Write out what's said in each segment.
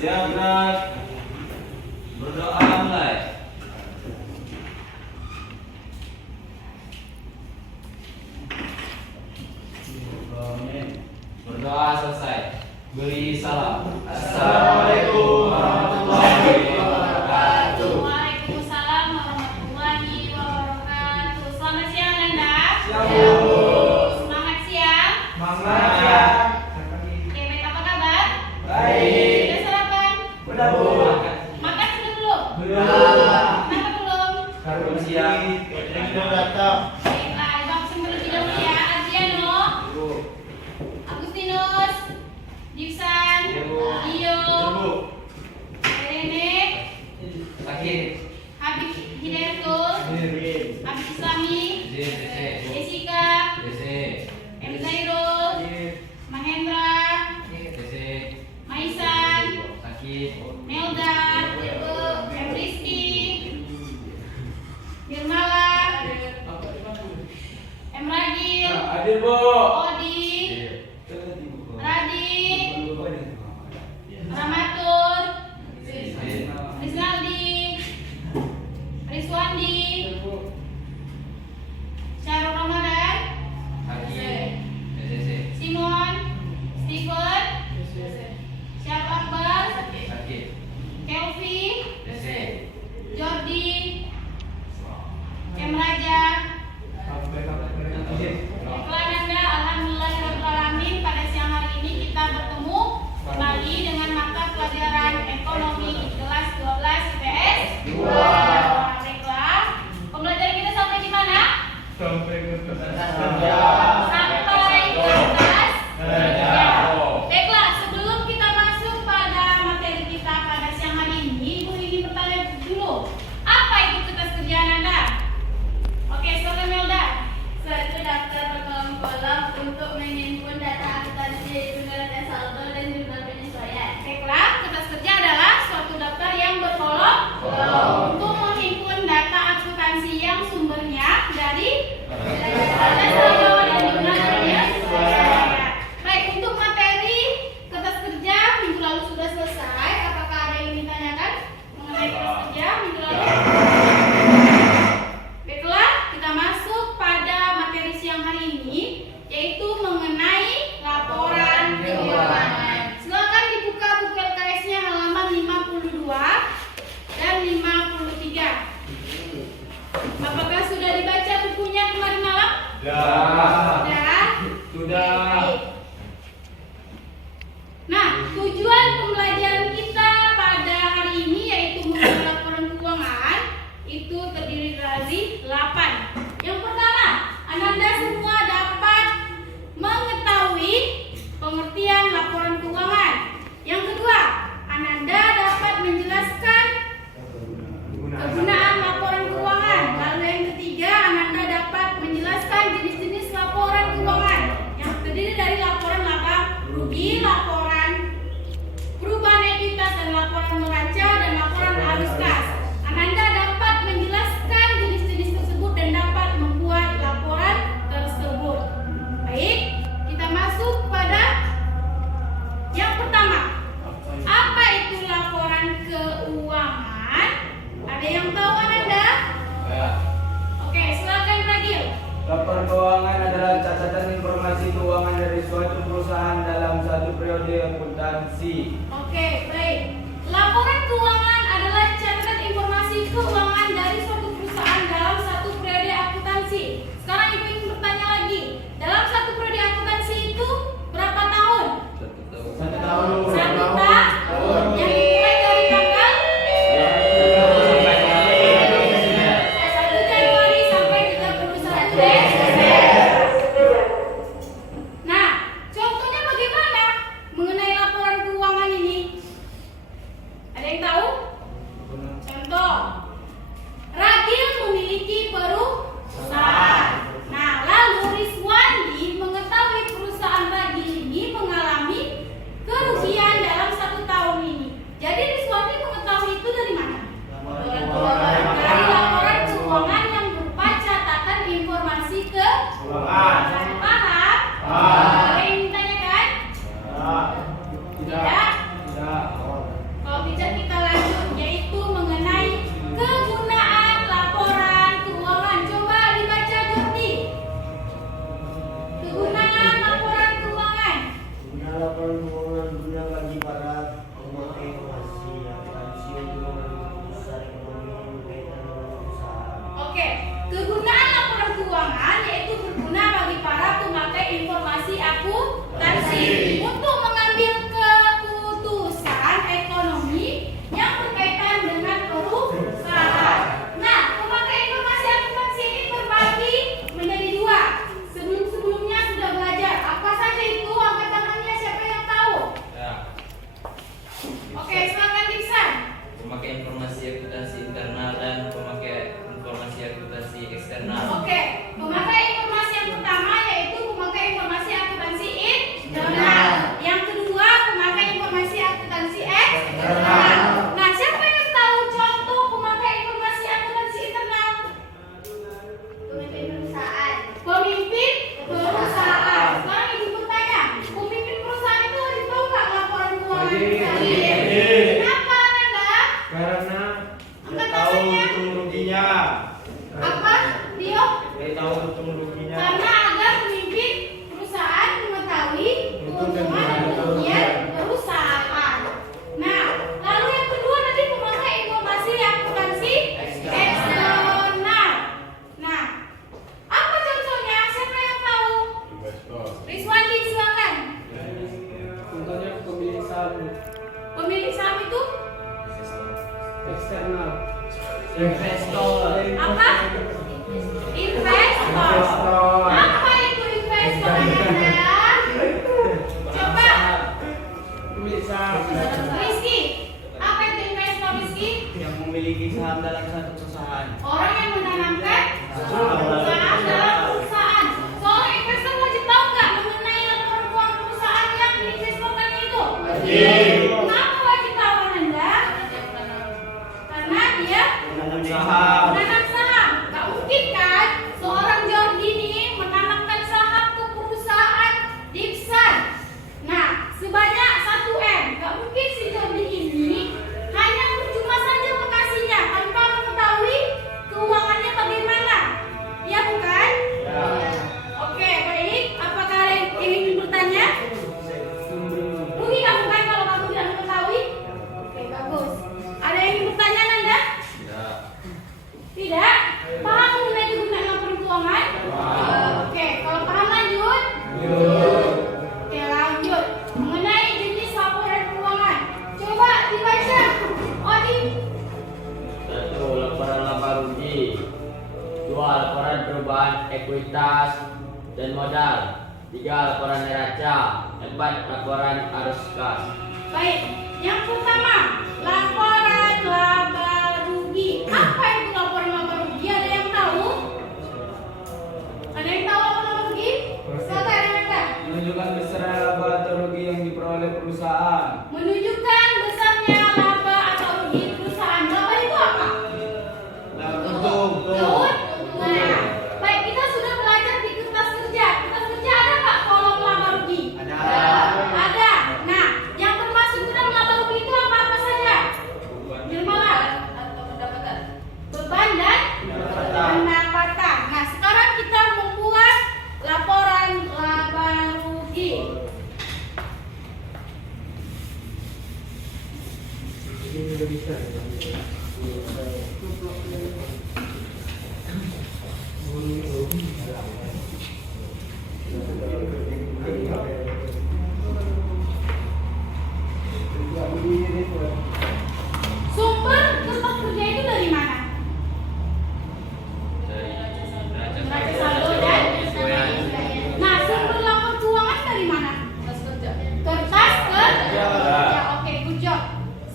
Siap, Nak. Berdoa mulai. Berdoa selesai. Beri salam. Assalamualaikum warahmatullahi wabarakatuh. Waalaikumsalam warahmatullahi wabarakatuh. Selamat siang, Nanda. Siang, Bu. Semangat siang. Semangat. Kemet, apa kabar? Baik. Sudah sarapan? Udah, Bu. Makan sudah belum? Belum. Kenapa belum? Belum siang. Belum datang. Baiklah, Ibu absen terlebih dahulu ya. Adriano, Agustinus, Diusan, Dio, Rene, Sakit. Habib Hidayatul, Habib Islami, Jessica, M. Zairul, Mahendra, Maisan, Melda, M. Rizky, Nirmala, M. Ragil, Hadir, Bu. Odi, Radit, Ramatur, Rizaldi, Rizwandi, Syahrul Ramadan, Simon, Steven, Syarul Akbar, Kelvi, Jordi, Kem Raja. Baiklah, Nanda, alhamdulillahirrahmanirrahim. Pada siang hari ini kita bertemu kembali dengan mata pelajaran ekonomi kelas 12 IPS 2. Baiklah, pembelajaran kita sampai di mana? Sampai ke atas kerja. Baiklah, sebelum kita masuk pada materi kita pada siang hari ini, Ibu ingin bertanya dulu, apa itu kertas kerja Nanda? Oke, silakan Melda. Suatu daftar berkolom-kolom untuk menghimpun data akuntansi, jurnal dan saldo dan jurnal penyesuaian. Baiklah, kertas kerja adalah suatu daftar yang berkolom untuk menghimpun data akuntansi yang sumbernya dari data saldo dan jurnal penyesuaian. Baik, untuk materi kertas kerja minggu lalu sudah selesai. Apakah ada yang ingin ditanyakan mengenai kertas kerja minggu lalu? Baiklah, kita masuk pada materi siang hari ini, yaitu mengenai laporan keuangan. Silakan dibuka buku LKS-nya halaman 52 dan 53. Apakah sudah dibaca bukunya kemarin malam? Sudah? Baik. Nah, tujuan pembelajaran kita pada hari ini yaitu mengenai laporan keuangan itu terdiri dari 8. Yang pertama, Ananda semua dapat mengetahui pengertian laporan keuangan. Yang kedua, Ananda dapat menjelaskan kegunaan laporan keuangan. Lalu yang ketiga, Ananda dapat menjelaskan jenis-jenis laporan keuangan yang terdiri dari laporan laba rugi, laporan perubahan ekuitas dan laporan neraca dan laporan arus kas. Ananda dapat menjelaskan jenis-jenis tersebut dan dapat membuat laporan tersebut. Baik, kita masuk pada yang pertama. Apa itu laporan keuangan? Ada yang tahu Ananda? Oke, silakan Ragil. Laporan keuangan adalah catatan informasi keuangan dari suatu perusahaan dalam satu periode akuntansi. Oke, baik. Laporan keuangan adalah catatan informasi keuangan dari suatu perusahaan dalam satu periode akuntansi. Sekarang Ibu ingin bertanya lagi, dalam satu periode akuntansi itu berapa tahun? 1 tahun. 1 tahun. Yang dimulai dari tanggal 1 Januari sampai 31 Desember. Nah, contohnya bagaimana mengenai laporan keuangan ini? Ada yang tahu? Contoh, Ragil memiliki perusahaan. Nah, lalu Rizwandi mengetahui perusahaan Ragil ini mengalami kerugian dalam 1 tahun ini. Jadi Rizwandi mengetahui itu dari mana? Dari laporan keuangan yang berupa catatan informasi keuangan. Paham? Ada yang ditanyakan? Tidak. Kegunaan laporan keuangan yaitu berguna bagi para pemakai informasi akuntansi untuk mengambil keputusan ekonomi yang berkaitan dengan perusahaan. Nah, pemakai informasi akuntansi ini terbagi menjadi dua. Sebelumnya sudah belajar. Apa saja itu? Angkat tangannya, siapa yang tahu? Ya. Oke, silakan Diksan. Pemakai informasi akuntansi internal dan pemakai informasi akuntansi eksternal. Oke, pemakai informasi yang pertama yaitu pemakai informasi akuntansi internal. Yang kedua, pemakai informasi akuntansi eksternal. Nah, siapa yang tahu contoh pemakai informasi akuntansi internal? Pemimpin perusahaan. Pemimpin perusahaan. Sekarang ibu bertanya, pemimpin perusahaan itu harus tahu nggak laporan keuangan? Kenapa, Nanda? Karena Angkat tahu tangannya. untung ruginya. Apa? Dio? Dia tahu untung ruginya. Karena agar pemimpin perusahaan mengetahui keuntungan dan kerugian perusahaan. Nah, lalu yang kedua tadi pemakai informasi akuntansi eksternal. Nah, apa contohnya? Siapa yang tahu? Rizwandi, silakan. Contohnya pemilik saham Pemilik saham itu eksternal. Investor. apa? Investor. Apa itu investor, Anda? Coba, Pemilik saham. Rizky. Apa itu investor, Rizky? Yang memiliki saham dalam satu perusahaan. Orang yang menanamkan Saham saham dalam perusahaan. Seorang investor wajib tahu nggak mengenai laporan keuangan perusahaan yang diinvestorkan itu? Kenapa wajib tahu, Anda? Karena dia Menanam saham. menanam saham. Gak mungkin kan seorang Jordi ini menanamkan saham ke perusahaan Diksan. Nah, sebanyak 1 M. Gak mungkin si Jordi ini hanya percuma saja mengasinya tanpa mengetahui keuangannya bagaimana. Iya bukan? Ya. Oke, baik. Apakah ada yang ingin bertanya? Rugi kamu kan kalau kamu tidak mengetahui? Oke, bagus. Ada yang ingin bertanya, Nanda? Tidak. Tidak? Paham mengenai kegunaan laporan keuangan? Oke, kalau paham lanjut? Oke, lanjut. Mengenai jenis laporan keuangan. Coba dibaca. Odi. 1. Laporan laba rugi. 2. Laporan perubahan ekuitas dan modal. 3. Laporan neraca. 4. Laporan arus kas. Baik. Yang pertama, laporan laba rugi. Apa itu laporan laba rugi? Ada yang tahu? Ada yang tahu laporan laba rugi? Silakan, Nanda. Menunjukkan besaran laba atau rugi yang diperoleh perusahaan. Menunjukkan besarnya laba atau rugi perusahaan. Laba itu apa? Untung. Nah, baik, kita sudah belajar di kertas kerja. Kertas kerja ada nggak kolom laba rugi? Ada. Ada. Nah, yang termasuk ke dalam laba rugi itu apa saja? Nirmala, Atau pendapatan. beban dan pendapatan. Nah, sekarang kita membuat laporan laba rugi. Ini juga bisa. Sumber kertas kerja itu dari mana? Dari neraca Neraca saldo dan nah, sumber laporan keuangan dari mana? Kertas kerja. Kertas kerja. Oke, good job.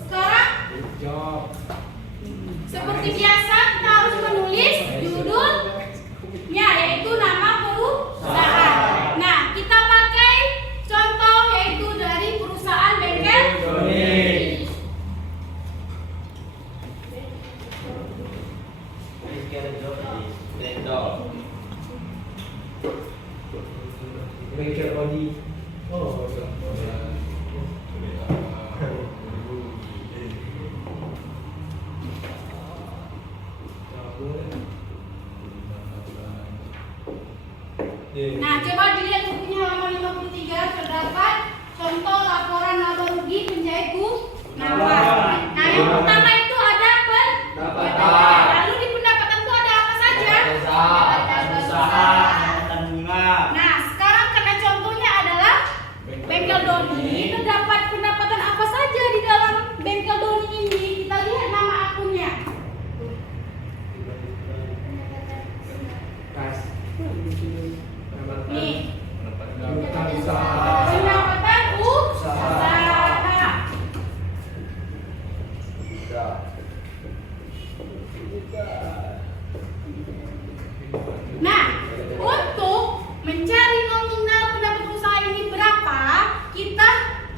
Sekarang Job. seperti biasa kita harus menulis judulnya yaitu nama perusahaan. Nah, kita pakai contoh yaitu dari perusahaan bengkel Doni. Dendol. Bengkel Odi. Oh, Nah, coba dilihat bukunya halaman 53 terdapat contoh laporan laba rugi penjahit gunawan. Nah, yang pertama itu ada pendapatan. Lalu di pendapatan itu ada apa saja? usaha, angkutan bunga. Nah, sekarang karena contohnya adalah bengkel Doni, terdapat pendapatan apa saja di dalam bengkel Doni ini? Kita lihat nama akunnya. Kas. Nih, Pendapatan usaha. pendapatan usaha. Nah, untuk mencari nominal pendapatan usaha ini berapa, kita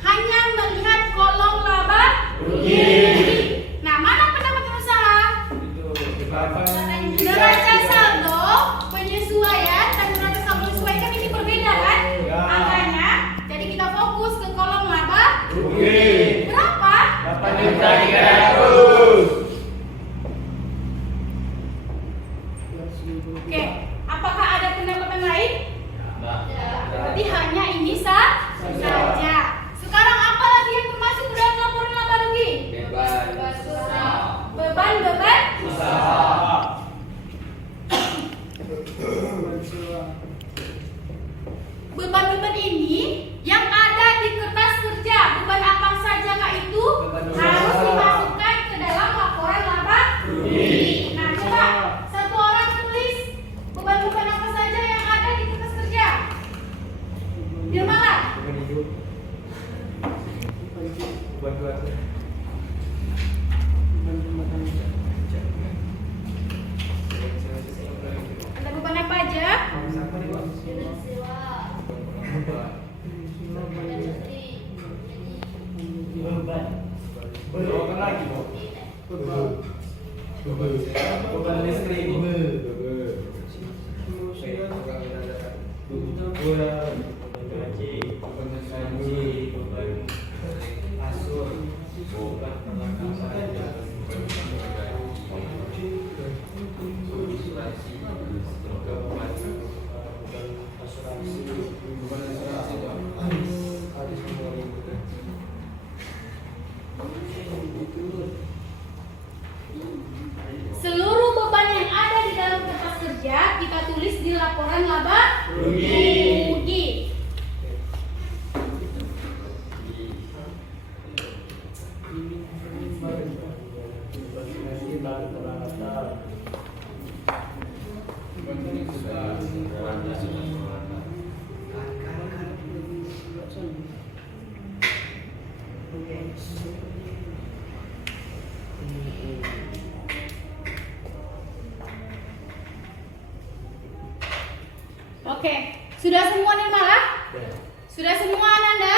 hanya melihat kolom laba rugi. Nah, mana pendapatan usaha? Neraca saldo penyesuaian dan neraca saldo menyesuaikan ini berbeda kan? Ya. Angkanya. Jadi kita fokus ke kolom laba Rugi. berapa? 8.300.000. Oke, apakah ada pendapatan lain? Nah, Berarti hanya ini saja. Sekarang apa lagi yang termasuk ke dalam laporan laba rugi? Beban-beban Usaha. beban-beban ini yang ada di kertas kerja. Beban apa saja kak itu Beban harus usaha. dimasukkan ke dalam laporan laba rugi. Nah, coba satu orang tulis beban-beban apa saja yang ada di kertas kerja. Dilmalah. Bukan hidup. Buat keluarga. Ada beban apa aja? Beban lagi, Bu. Beban listrik. Seluruh beban yang ada di dalam kertas kerja kita tulis di laporan laba rugi. Oke, sudah semua nih malah? Sudah semua Ananda?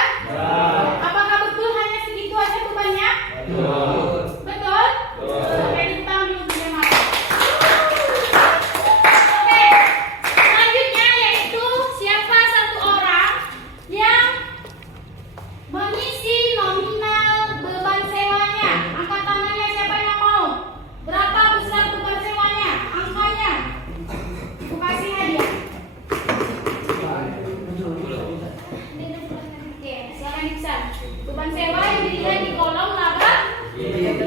Apakah betul hanya segitu aja bebannya? Betul? Oke, ditang dulu punya malah. Oke, selanjutnya yaitu siapa satu orang yang mengisi nominal beban sewanya. Angkat tangannya siapa yang mau? Berapa besar beban sewanya? Angkanya. Aku kasih hadiah. Oke, silakan Iksan. Beban sewa yang dilihat di kolom laba rugi.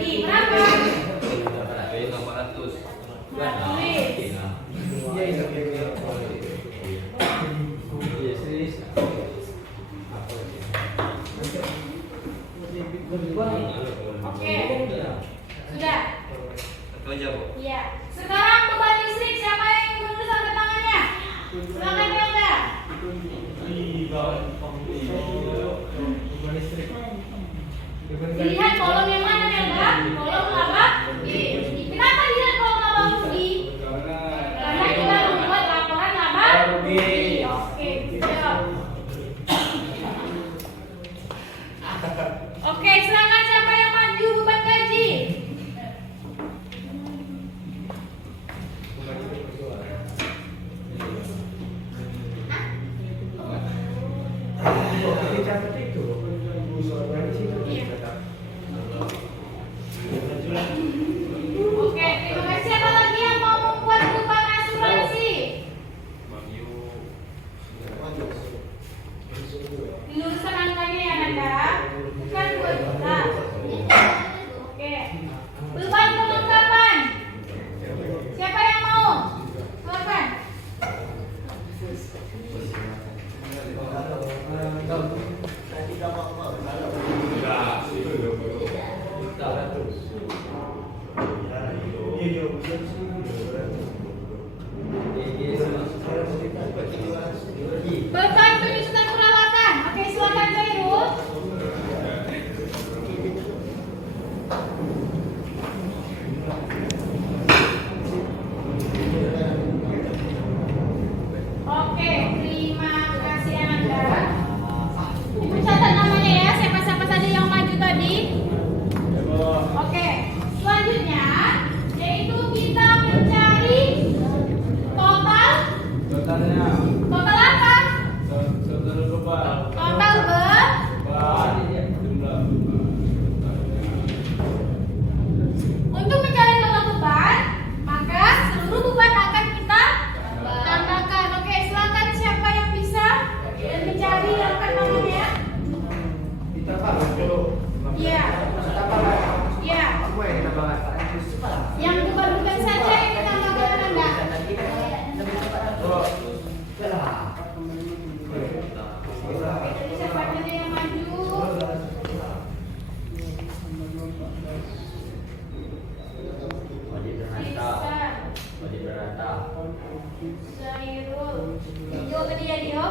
Zairul. Dio tadi ya Dio.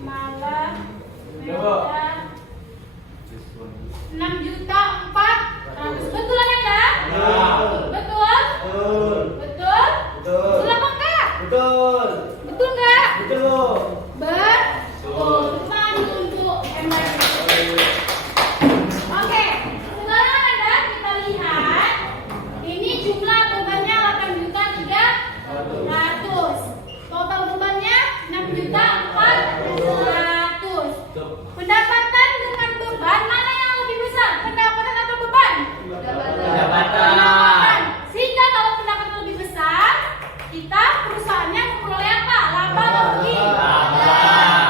Mala. Coba. Mela. 6.400.000. Betul Anda? Ya. Betul? Betul. Betul? Betul. Betul apa enggak? Betul. Betul enggak? Betul. Betul. Maju untuk Ember. Oke, sekarang Anda kita lihat ini jumlah bebannya 8.300.000. Total bebannya 6.400.000. Pendapatan dengan beban mana yang lebih besar? Pendapatan atau beban? Pendapatan. Sehingga kalau pendapatan lebih besar, kita perusahaannya memperoleh apa? Laba atau rugi? Laba.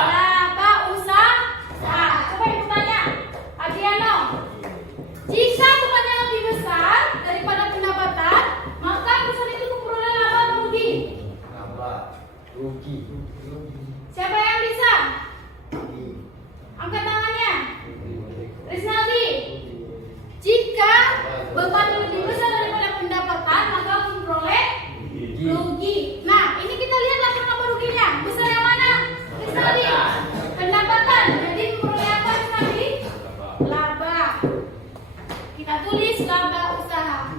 Laba usaha. Coba yang bertanya, Adriano. Jika bebannya lebih besar daripada pendapatan, maka perusahaan itu memperoleh laba atau rugi? Laba. Rugi. Siapa yang bisa? Angkat tangannya. Rizaldi. Jika beban lebih besar daripada pendapatan, maka memperoleh rugi. Nah, ini kita lihat laporan laba ruginya. Besar yang mana? Rizaldi. Pendapatan. Jadi memperoleh apa Rizaldi? Laba. Kita tulis laba usaha.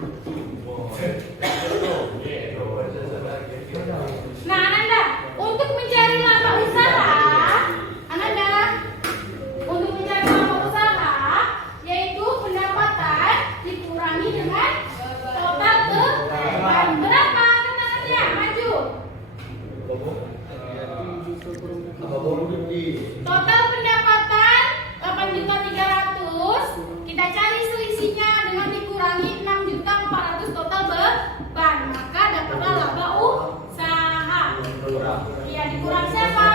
Nah, Ananda, untuk mencari laba usaha, Ananda, untuk mencari laba usaha, yaitu pendapatan dikurangi dengan total beban. Berapa ketangannya? Maju. Total pendapatan 8.300.000. Kita cari selisihnya dengan dikurangi 6.400.000 total beban. Maka dapatlah laba usaha. Iya, dikurang siapa?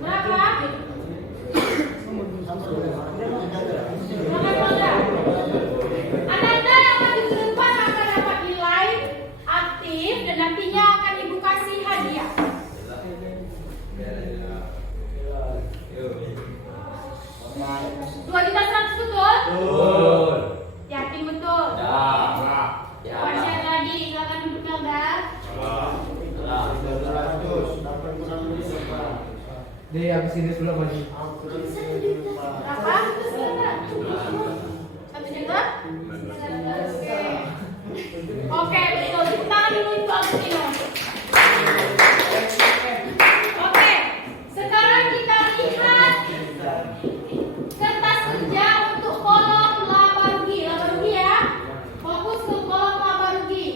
Berapa? Ananda yang maju ke depan maka dapat nilai aktif dan nantinya akan ibu kasih hadiah. 2.100.000 betul? Betul. Yakin betul? Ya. Share lagi, silakan duduk Melda. Dia habis ini dulu lagi. Berapa? 1 juta? Oke, betul. Tepuk tangan dulu untuk Agustinus. Oke, sekarang kita lihat kertas kerja untuk kolom laba rugi. Laba rugi ya. Fokus ke kolom laba rugi.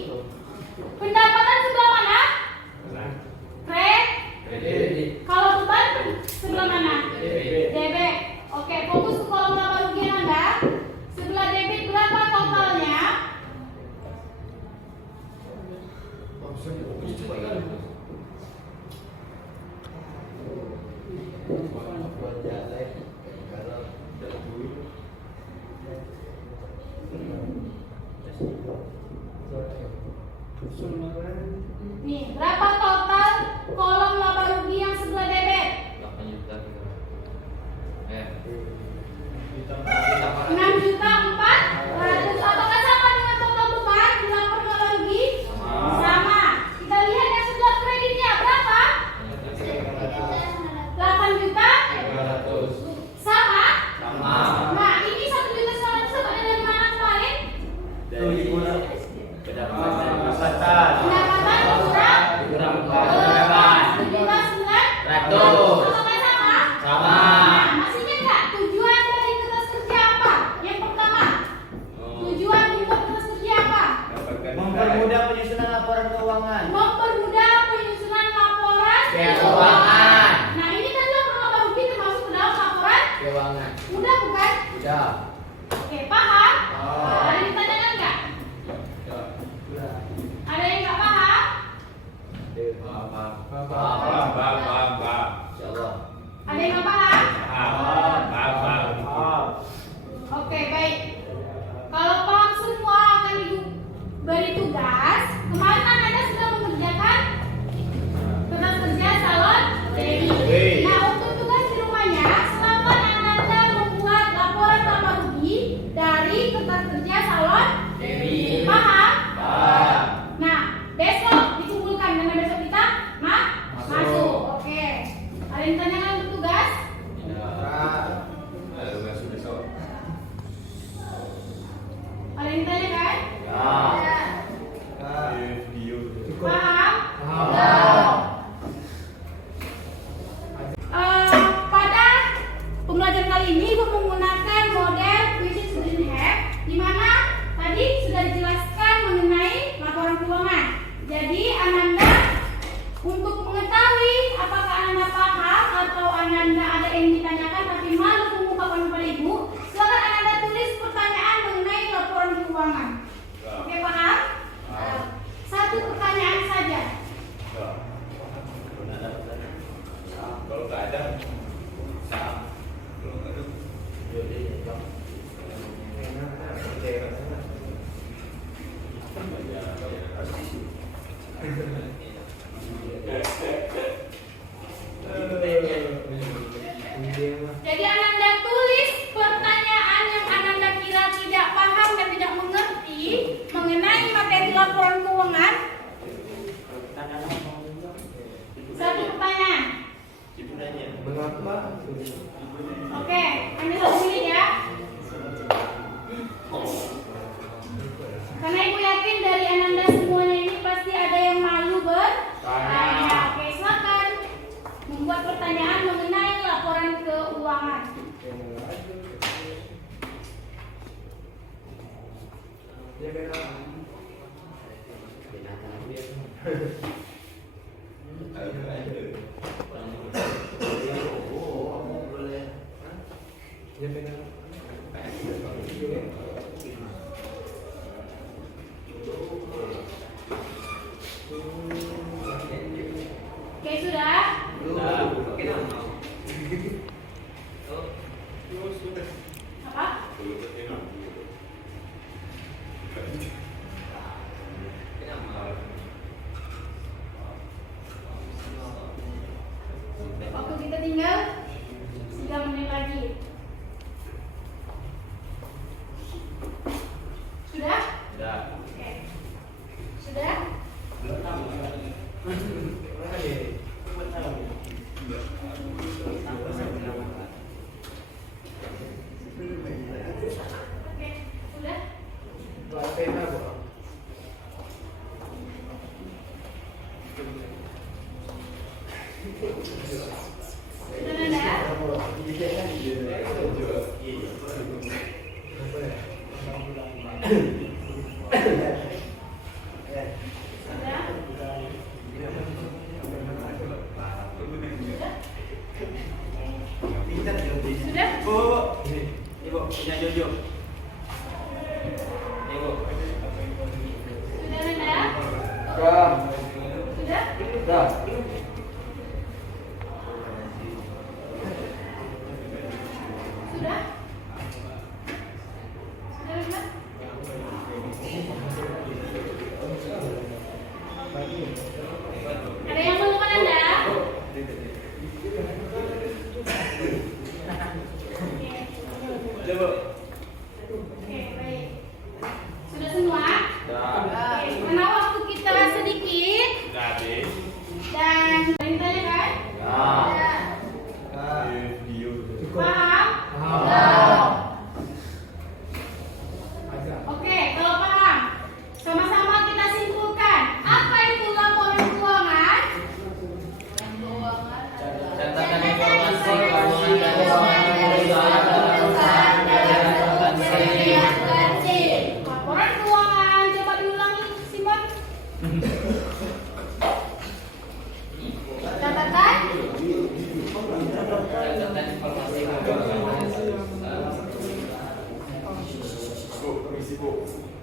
Pendapatan sebelah mana? Kredit. Kalau beban sebelah mana? Debit. Oke, fokus ke kolom laba rugi Anda. Sebelah debit berapa totalnya? Nih, berapa total kolom laba rugi yang sebelah debit? 8 juta gitu. 6.400.000. Apakah sama dengan total beban di laporan laba rugi? Sama. Kita lihat yang sebelah kreditnya berapa? 8 juta? Sama? Nah, ini 1.900.000 ada dari mana kemarin? Pendapatan. Pendapatan kurang? Kurang. Beban. 1.900.000. Apakah sama? Sama. Nah, masih ingat nggak tujuan dari kertas kerja apa? Yang pertama, tujuan membuat kertas kerja apa? Mempermudah penyusunan laporan keuangan. Mempermudah penyusunan laporan Keuangan. Nah, ini kan laporan laba rugi termasuk ke dalam laporan Keuangan. mudah bukan? Udah. Oke, paham? Ada yang ditanyakan nggak? Ada yang nggak paham? Insyaallah. Ada yang nggak paham? Oke, baik. Kalau paham semua akan diberi tugas. Kemarin kan Anda sudah mengerjakan kertas kerja salon Dewi. Nah, untuk tugas di rumahnya, silakan Anda membuat laporan laba rugi dari kertas kerja salon Dewi. Paham? Paham. Jadi Ananda tulis pertanyaan yang Ananda kira tidak paham dan tidak mengerti mengenai materi laporan keuangan. Satu pertanyaan. Mengapa? Oke, Anda satu menit ya. Karena Ibu yakin dari Ananda semuanya ini pasti ada yang malu bertanya. Oke, silakan membuat pertanyaan mengenai laporan keuangan. Oke, sudah? Apa? Waktu kita tinggal 3 menit lagi. Sudah? Oke. Sudah? Oke, sudah? Sudah Nanda? Sudah? Sudah? Ibu, punya Jojo. Ibu. Sudah Nanda? Sudah. Sudah? Sudah. Sudah? Sudah Nanda? Ada yang belum Nanda? Coba. Oke, baik. Sudah semua? Oke, karena waktu kita sedikit dan perintahnya kan? Paham? Oke, kalau paham, sama-sama kita simpulkan. Apa itu laporan keuangan? Catatan informasi keuangan dan perusahaan dalam Laporan keuangan, coba diulangi, Simon. Catatan? catatan informasi keuangan.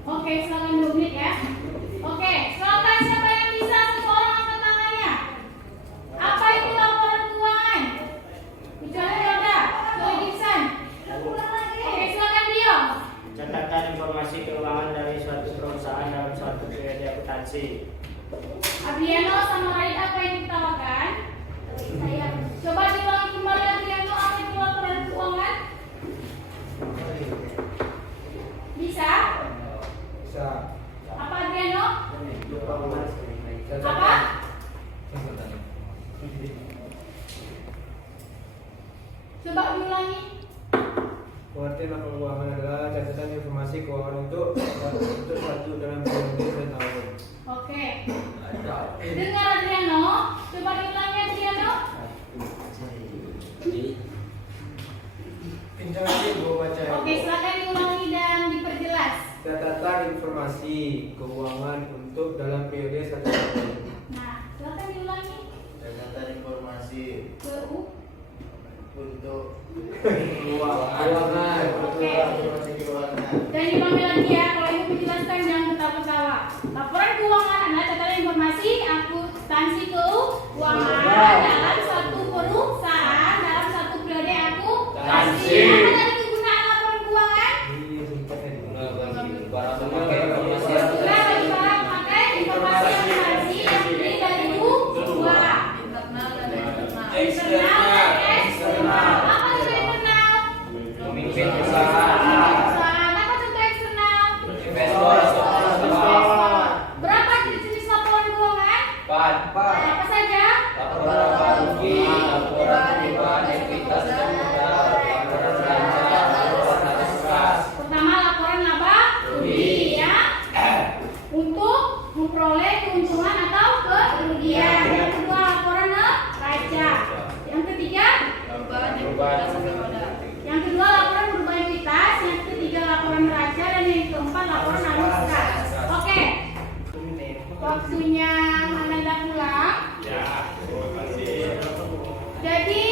Oke, silakan 2 menit ya. Oke, silakan siapa yang bisa semua orang angkat tangannya. Apa itu laporan keuangan? Kecuali Yoda, Joy Gibson. Oke, silakan Dio. Catatan informasi keuangan dari suatu perusahaan dalam suatu periode akuntansi. Adriano sama Raid, apa yang ditawarkan? Saya. Coba diulangi kembali Adriano, apa itu laporan keuangan? Bisa? Bisa. Apa Adriano? Apa? Coba diulangi. Pengertian laporan keuangan adalah catatan informasi keuangan untuk satu dalam periode setahun. Oke. Dengar Adriano, coba diulangi Adriano. Pinjam lagi gua baca. Oke, silakan diulangi dan diperjelas. Catatan informasi keuangan untuk dalam periode satu tahun. Nah, silakan diulangi. Catatan informasi Ke U. untuk Keuangan. Oke. informasi keuangan. Dan dipanggil lagi ya, kalau ibu menjelaskan jangan ketawa-ketawa. Laporan keuangan adalah catatan informasi akuntansi keuangan dalam suatu perusahaan dalam satu periode akuntansi. Apa tadi kegunaan laporan keuangan? Para pemakai informasi Nah, bagi para pemakai informasi akuntansi yang Apa saja? Laporan rugi, laporan perubahan ekuitas dan modal, laporan belanja, laporan atas kas. Pertama laporan laba rugi ya. Untuk memperoleh keuntungan atau kerugian. Yang kedua laporan neraca. Yang ketiga yang kedua laporan perubahan ekuitas, yang ketiga laporan neraca, dan yang keempat laporan arus kas. Oke. Waktunya Ananda pulang. Ya, terima kasih. Jadi